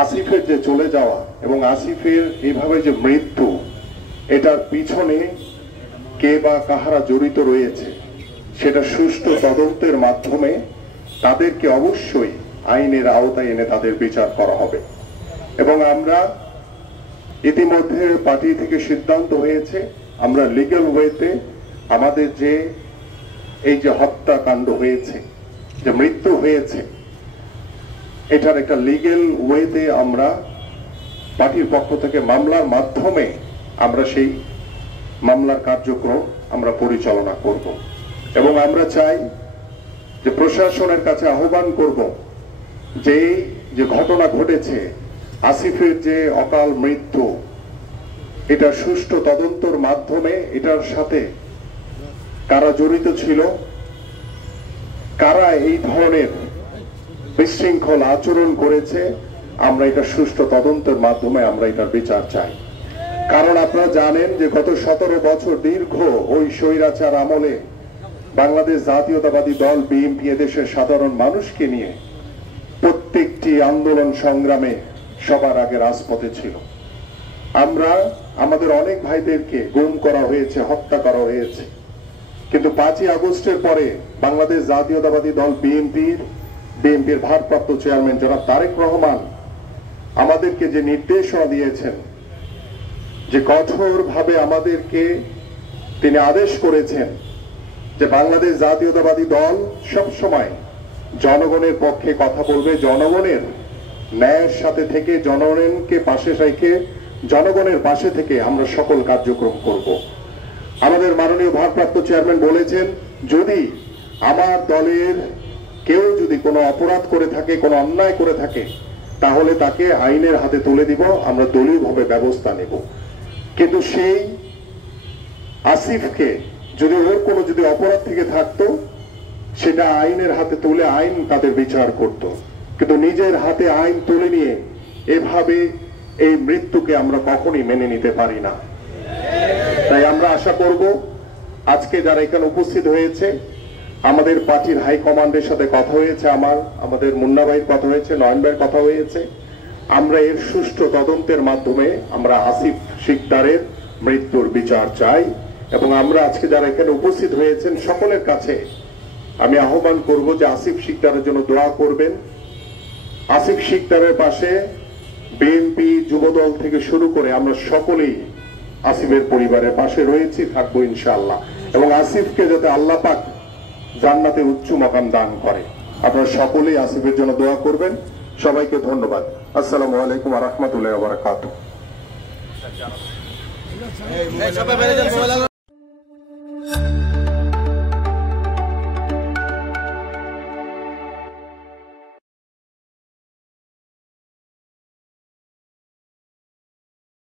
আসিফের যে চলে যাওয়া এবং আসিফের এইভাবে যে মৃত্যু, এটার পিছনে কে বা কাহারা জড়িত রয়েছে সেটা সুষ্ঠু তদন্তের মাধ্যমে তাদেরকে অবশ্যই আইনের আওতায় এনে তাদের বিচার করা হবে। এবং আমরা ইতিমধ্যে পার্টি থেকে সিদ্ধান্ত হয়েছে আমরা লিগ্যাল ওয়েতে আমাদের যে এই যে হত্যাকাণ্ড হয়েছে, যে মৃত্যু হয়েছে, এটার একটা লিগ্যাল ওয়েতে আমরা পার্টির পক্ষ থেকে মামলার মাধ্যমে আমরা সেই মামলার কার্যক্রম আমরা পরিচালনা করব। এবং আমরা চাই যে প্রশাসনের কাছে আহ্বান করব যে যে ঘটনা ঘটেছে, আসিফের যে অকাল মৃত্যু, এটা সুষ্ঠু তদন্তের মাধ্যমে এটার সাথে কারা জড়িত ছিল, কারা এই ধরনের বিশৃঙ্খল আচরণ করেছে, আমরা এটা সুষ্ঠু তদন্তের মাধ্যমে আমরা এটার বিচার চাই। কারণ আপনারা জানেন যে গত 17 বছর দীর্ঘ ওই স্বৈরাচার আমলে বাংলাদেশ জাতীয়তাবাদী দল বিএনপি এদেশের সাধারণ মানুষকে নিয়ে প্রত্যেকটি আন্দোলন সংগ্রামে সবার আগে রাজপথে ছিল। আমরা আমাদের অনেক ভাইদেরকে গুম করা হয়েছে, হত্যা করা হয়েছে, কিন্তু 5ই আগস্টের পরে বাংলাদেশ জাতীয়তাবাদী দল বিএনপির ভারপ্রাপ্ত চেয়ারম্যান জনাব তারেক রহমান আমাদেরকে যে নির্দেশনা দিয়েছেন, যে কঠোরভাবে আমাদেরকে তিনি আদেশ করেছেন যে বাংলাদেশ জাতীয়তাবাদী দল সব সময় জনগণের পক্ষে কথা বলবে, জনগণের ন্যায়ের সাথে থেকে, জনগণকে পাশে রেখে, জনগণের পাশে থেকে আমরা সকল কার্যক্রম করব। আমাদের মাননীয় ভারপ্রাপ্ত চেয়ারম্যান বলেছেন, যদি আমার দলের কেউ যদি কোনো অপরাধ করে থাকে, কোনো অন্যায় করে থাকে, তাহলে তাকে আইনের হাতে তুলে দিব, আমরা দলীয়ভাবে ব্যবস্থা নেব। কিন্তু সেই আসিফকে যদি ওর কোনো যদি অপরাধ থেকে থাকতো, সেটা আইনের হাতে তুলে আইন তাদের বিচার করত। কিন্তু নিজের হাতে আইন তুলে নিয়ে এভাবে এই মৃত্যুকে আমরা কখনই মেনে নিতে পারি না। তাই আমরা আশা করব আজকে যারা এখানে উপস্থিত হয়েছে, আমাদের পার্টির হাইকমান্ডের সাথে কথা হয়েছে, আমাদের মুন্না ভাইয়ের কথা হয়েছে, নয়ন ভাইয়ের কথা হয়েছে, আমরা এর সুষ্ঠু তদন্তের মাধ্যমে আমরা আসিফ শিকদারের মৃত্যুর বিচার চাই। এবং আমরা আজকে যারা এখানে উপস্থিত হয়েছেন সকলের কাছে আমি আহ্বান করব যে আসিফ শিকদারের জন্য দোয়া করবেন। আসিফ শিকদারের পাশে বিএনপি যুবদল থেকে শুরু করে আমরা সকলেই আসিফের পরিবারের পাশে রয়েছি, থাকবো ইনশাআল্লাহ। এবং আসিফকে যাতে আল্লাহ পাক জান্নাতে উচ্চ মাকাম দান করে, আপনারা সকলেই আসিফের জন্য দোয়া করবেন। সবাইকে ধন্যবাদ। আসসালামু আলাইকুম ওয়া রাহমাতুল্লাহি ওয়া বারাকাতুহু।